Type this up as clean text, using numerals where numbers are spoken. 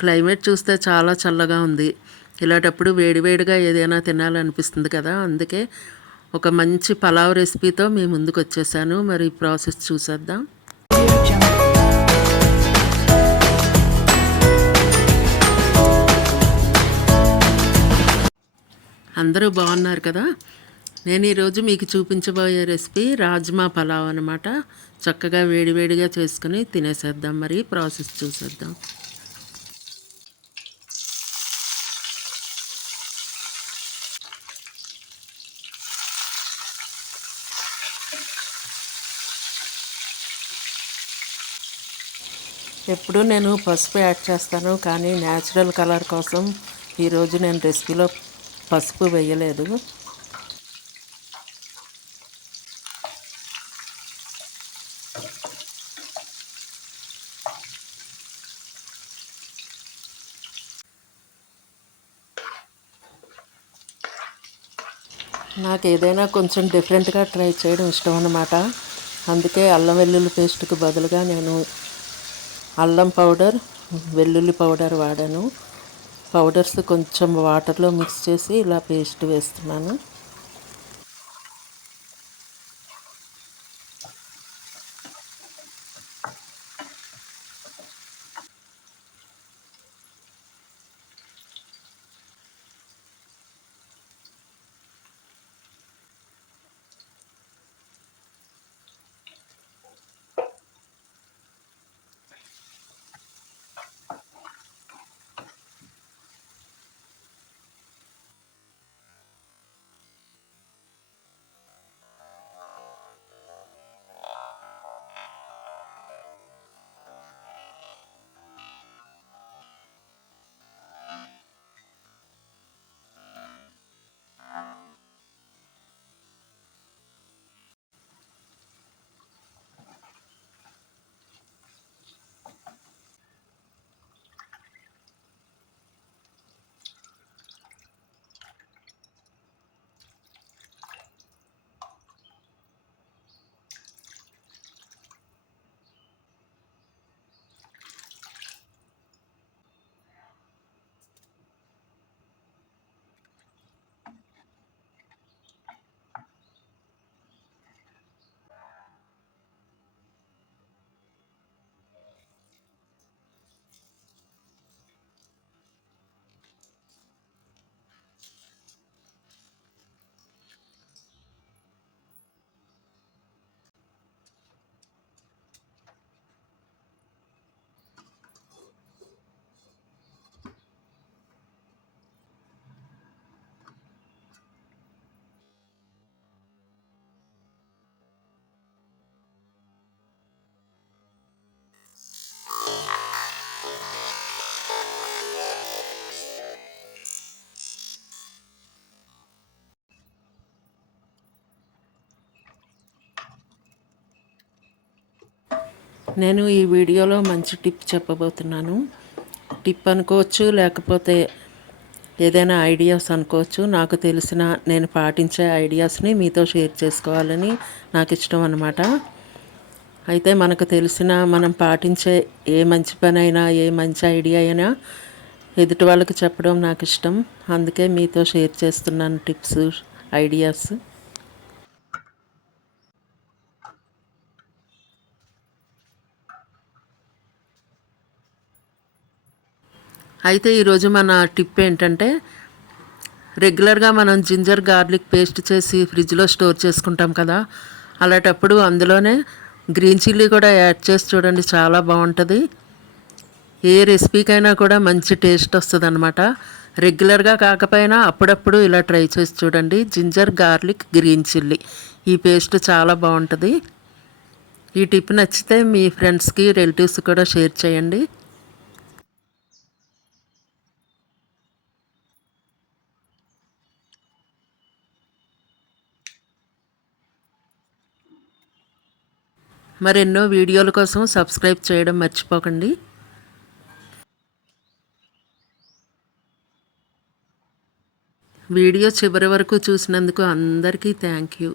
Climate చూస్తే చాలా చల్లగా ఉంది. ఇలాంటప్పుడు వేడివేడిగా ఏదైనా తినాలనిపిస్తుంది కదా! అందుకే ఒక మంచి పలావ్ రెసిపీతో మీ ముందుకొచ్చేసాను. మరి ప్రాసెస్ చూసేద్దాం. అందరూ బాగున్నారు కదా! నేను ఈరోజు మీకు చూపించబోయే రెసిపీ రాజ్మా పలావ్ అనమాట. చక్కగా వేడివేడిగా చేసుకుని తినేసేద్దాం. మరి ప్రాసెస్ చూసేద్దాం. ఎప్పుడు నేను పసుపు యాడ్ చేస్తాను, కానీ న్యాచురల్ కలర్ కోసం ఈరోజు నేను రెసిపీలో పసుపు వేయలేదు. నాకు ఏదైనా కొంచెం డిఫరెంట్గా ట్రై చేయడం ఇష్టం అన్నమాట. అందుకే అల్లం వెల్లుల్లి పేస్ట్కి బదులుగా నేను అల్లం పౌడర్, వెల్లుల్లి పౌడర్ వాడాను. పౌడర్స్ కొంచెం వాటర్లో మిక్స్ చేసి ఇలా పేస్ట్ వేస్తున్నాను. నేను ఈ వీడియోలో మంచి టిప్ చెప్పబోతున్నాను. టిప్ అనుకోవచ్చు, లేకపోతే ఏదైనా ఐడియాస్ అనుకోవచ్చు. నాకు తెలిసిన, నేను పాటించే ఐడియాస్ని మీతో షేర్ చేసుకోవాలని నాకు ఇష్టం అన్నమాట. అయితే మనకు తెలిసిన, మనం పాటించే ఏ మంచి పని అయినా, ఏ మంచి ఐడియా అయినా ఎదుటి వాళ్ళకి చెప్పడం నాకు ఇష్టం. అందుకే మీతో షేర్ చేస్తున్నాను టిప్స్, ఐడియాస్. అయితే ఈరోజు మన టిప్ ఏంటంటే, రెగ్యులర్గా మనం జింజర్ గార్లిక్ పేస్ట్ చేసి ఫ్రిడ్జ్లో స్టోర్ చేసుకుంటాం కదా, అలాంటప్పుడు అందులోనే గ్రీన్ చిల్లీ కూడా యాడ్ చేసి చూడండి, చాలా బాగుంటుంది. ఏ రెసిపీకైనా కూడా మంచి టేస్ట్ వస్తుంది అనమాట. రెగ్యులర్గా కాకపోయినా అప్పుడప్పుడు ఇలా ట్రై చేసి చూడండి. జింజర్ గార్లిక్ గ్రీన్ చిల్లీ ఈ పేస్ట్ చాలా బాగుంటుంది. ఈ టిప్ నచ్చితే మీ ఫ్రెండ్స్కి, రిలేటివ్స్ కూడా షేర్ చేయండి. మరెన్నో వీడియోల కోసం సబ్స్క్రైబ్ చేయడం మర్చిపోకండి. వీడియో చివరి వరకు చూసినందుకు అందరికీ థ్యాంక్ యూ.